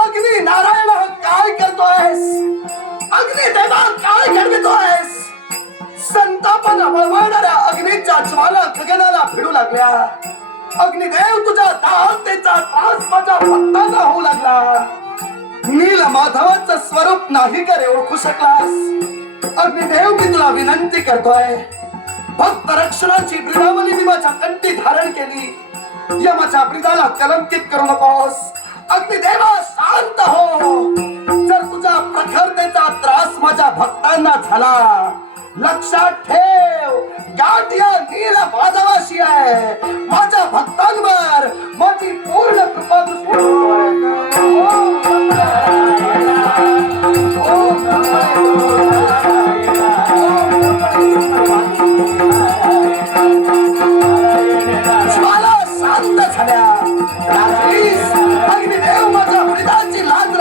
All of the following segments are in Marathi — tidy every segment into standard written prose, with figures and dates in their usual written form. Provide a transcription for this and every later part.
अग्नी नारायण काय करतोयस? अग्नी देवा काय घडवितोयस? संतापानं वळवळणाऱ्या अग्नीच्या ज्वाला गगनाला भिडू लागल्या. अग्निदेव तुझ्या दाहतेचा त्रास माझ्या भक्तांना होऊ लागला. नील माधवाचं स्वरूप नाही का रे ओळखू शकलास? अग्निदेव मी तुला विनंती करतोय, भक्त रक्षणाची ब्रिदावली मी माझ्या कंठी धारण केली. यमाच्या ब्रिदाला कलंकित करू नकोस. अग्निदेवा शांत हो. जर तुझ्या प्रखरतेचा त्रास माझ्या भक्तांना झाला, लक्षात ठेव, गाठ या नील माधवाशी आहे. माझ्या भक्तांवर माझी पूर्ण कृपा ज्वाला शांत झाल्या. रात्रीस अग्निदेव माझ्या मृदाची लाज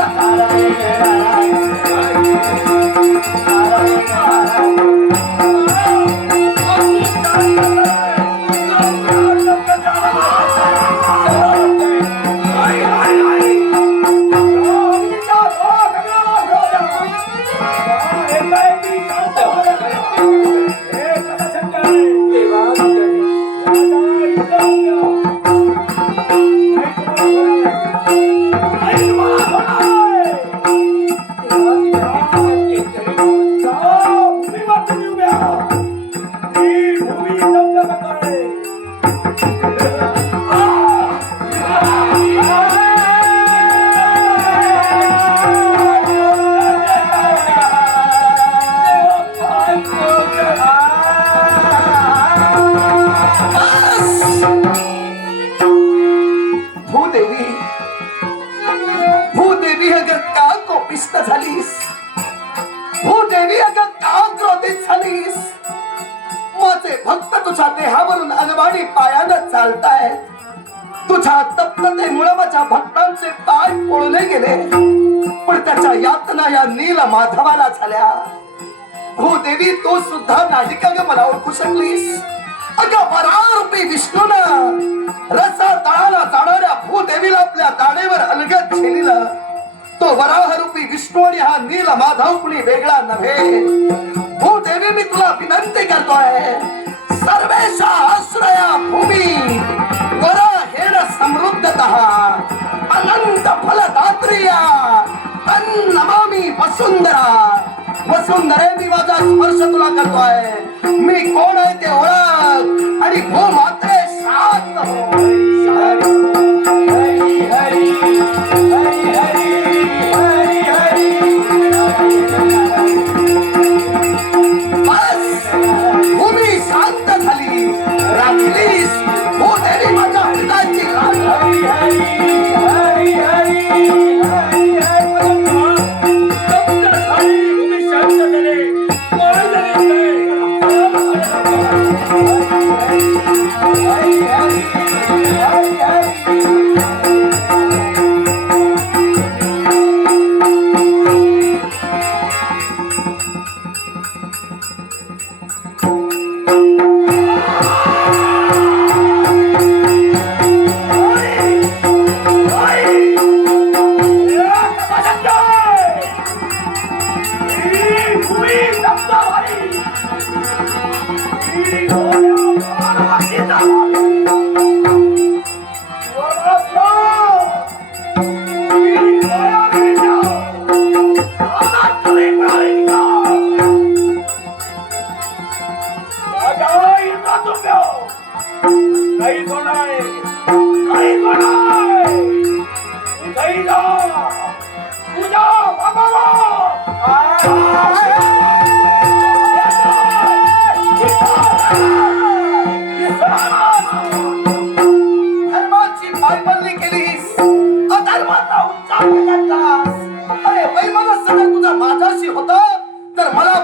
चालतायत. तुझ्या तप्ततेमुळे माझ्या भक्तांचे पाय पोळले गेले, पण त्याच्या यातना या नील माधवाला झाल्या. भूदेवी तू सुद्धा नाही का ग मला ओळखू शकलीस? अगं वरारूपी विष्णूनं रसा तळाला जाणाऱ्या भूदेवीला आपल्या दाढेवर अलगद झेलिलं. तो वराहरूपी विष्णू आणि हा नील माधव कुणी वेगळा नव्हे. भूदेवी मी तुला विनंती करतोय, सर्वेशा आश्रया भूमी वर हेण समृद्धतः अनंत फलदात्रिया तन्नमामि वसुंधरा. वसुंधरे मी माझा स्पर्श तुला करतोय. मी कोण आहे ते ओळख आणि भूमाते शांत हो. हरी हरी हरी हरी हरी हरी. बस भूमी शांत झाली. रात्रीस भूदेवी माझ्या हृदयाची लाज. हरी हरी हरी हरी हरी हरी. भूमी शांत झाली. हरी हरी हरी हरी.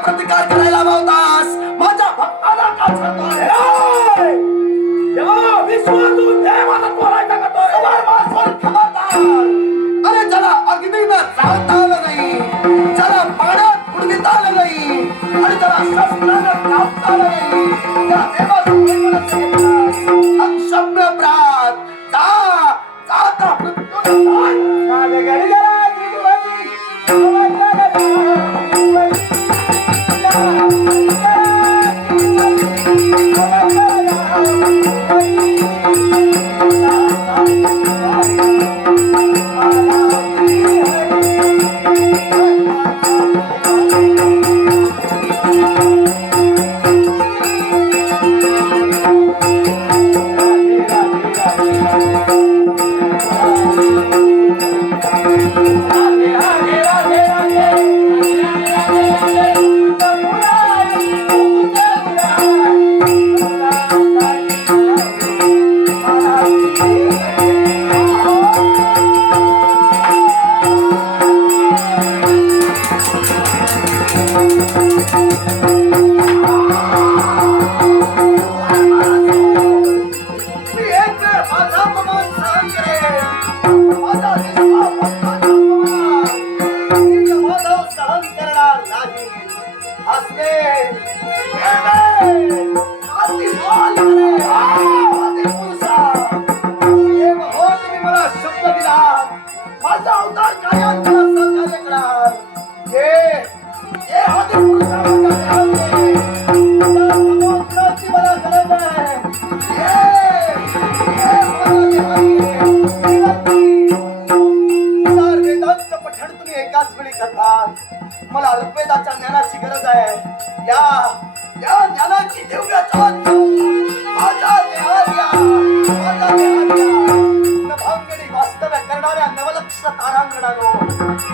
प्रतिकार करायला लावतास. माझ्या भक्ताला का छळतोय? विश्वातून देवाला बोलायचा का तो?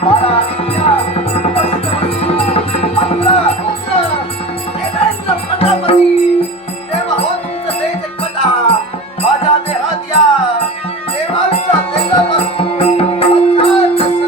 बारा विद्या, अष्टवस्तू, अकरा रत्न, देवेंद्र प्रजापती, देव हो तुमचं देह जगमटा, माझ्या देहात या, देवांच्या देहापासून अजात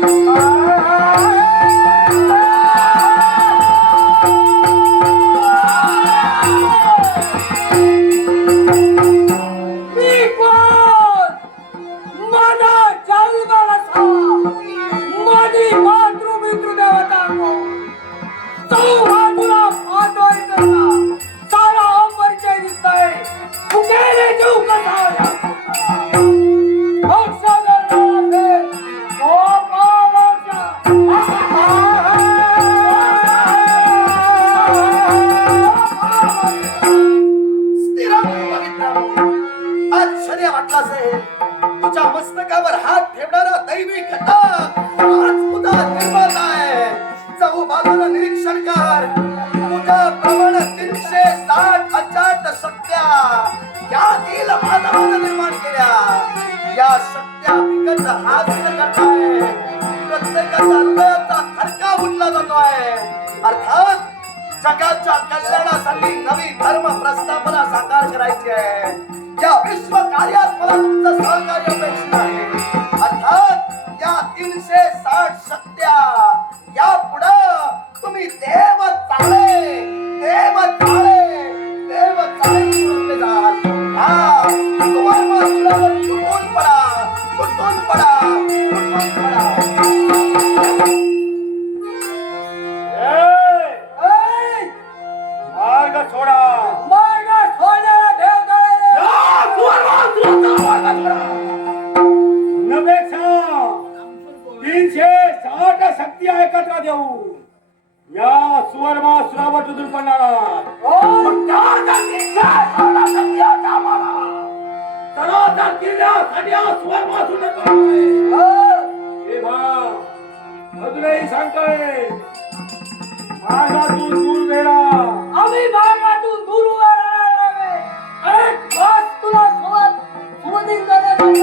आश्चर्य वाटलं असेल तुझ्या मस्तकावर हात ठेवणारा दैवी कथा आज तुझा निर्माण आहे चहू बाजूला निरीक्षण कर तुझ्या प्रमाण 360 अचाट शक्त्या यातील मानवानं निर्माण केल्या या शक्त्या विकत हास्य करताय प्रत्येकाचा हृदयाचा धडका उठला जातोय अर्थात जगाच्या कल्याणासाठी नवी धर्म प्रस्थापना साकार करायची आहे या विश्व कार्यात मला तुमचं सहकार्य अपेक्षित आहे अर्थात या 360 शक्त्या या पुढं तुम्ही देव चाळे म्हणले जाल हा सुवर्ण सुरावर तुटून पडा मार्ग सोडा नपेक्षा 360 शक्ती एकत्र देऊ या सुवर्णासुरावर तुटून पडणार अजूनही सांगतोय मार्गातून दूर गेला आम्ही मार्गातून दूर उभा राहणार आहे. अरे बस तुला सुमधीर करण्यासाठी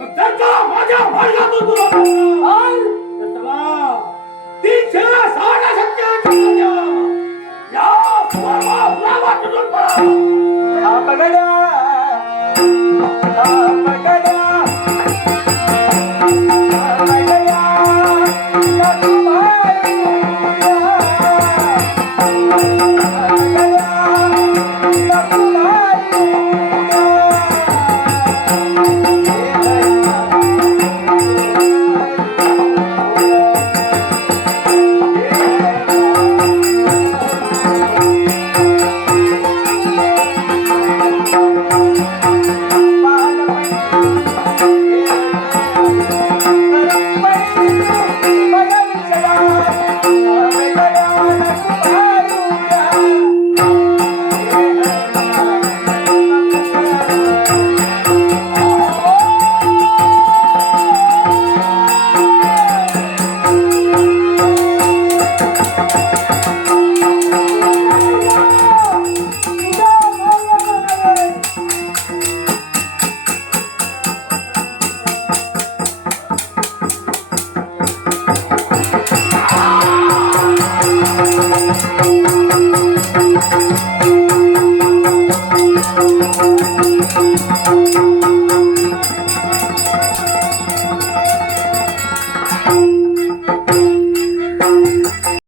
मग त्यांचा माझ्या मार्गातून दूर चला 360 शक्ती या सुवर्णासुरावर तुटून पडा